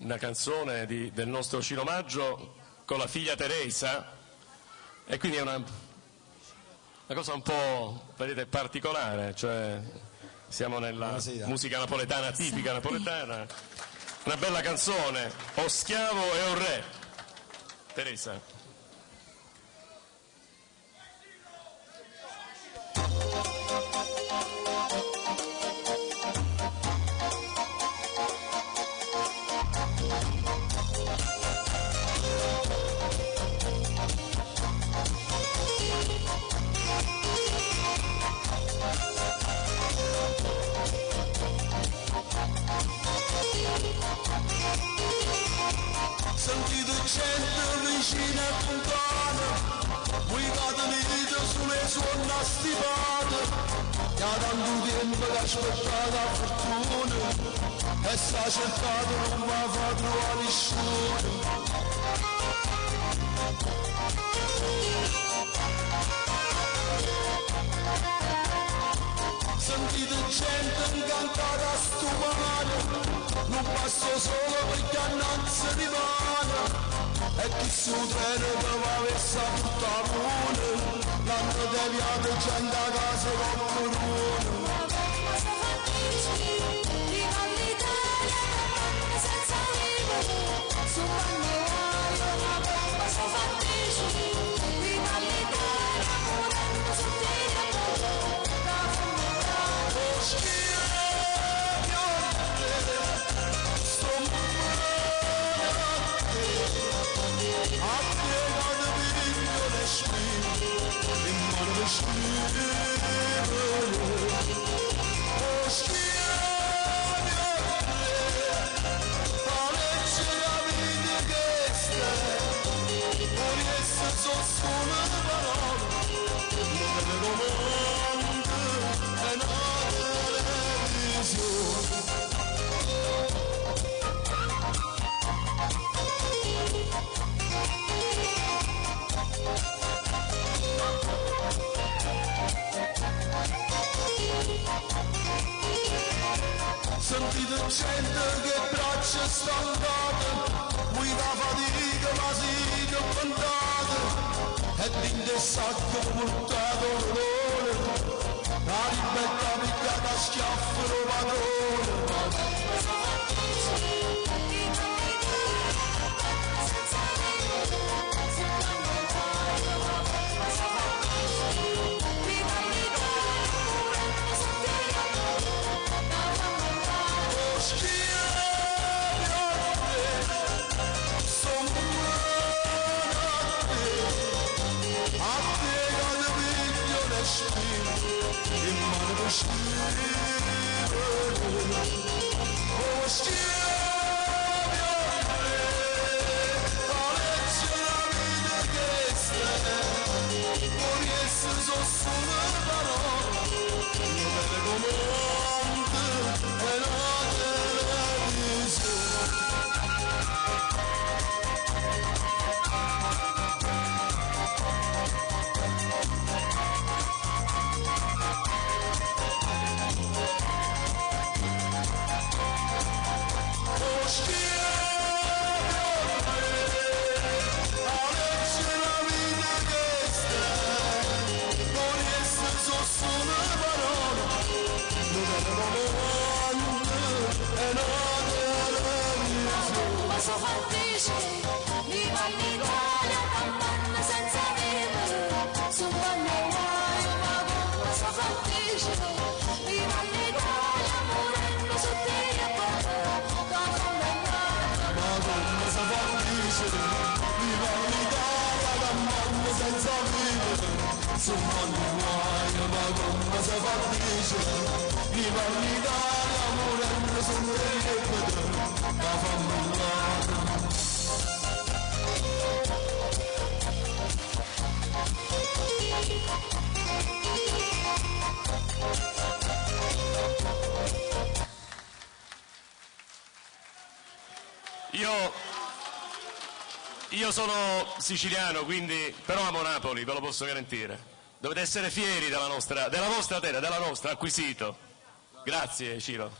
una canzone del nostro Ciro Maggio con la figlia Teresa, e quindi è una cosa un po', vedete, particolare, cioè siamo nella musica napoletana, tipica napoletana, una bella canzone, o schiavo e o re. Teresa. Sentite gente vicina a Fontana, voi catenite sulle suona stipate, che ha tanto tempo che aspettate la fortuna, e sta cercata non va a far trovare nessuno. Sentite gente incantata a stupare, non passo solo perché non si rimane, e chi su treno che va verso tutta luna, l'hanno deviato già in da casa con corona. Sentite gente che braccia stancate, voi da fatica ma siete affrontate, e dentro il sacco portato l'onore, la libertà pigliata a schiaffo lo padrone. Io sono siciliano, quindi, però amo Napoli, ve lo posso garantire. Dovete essere fieri della vostra terra, della nostra, acquisito. Grazie Ciro.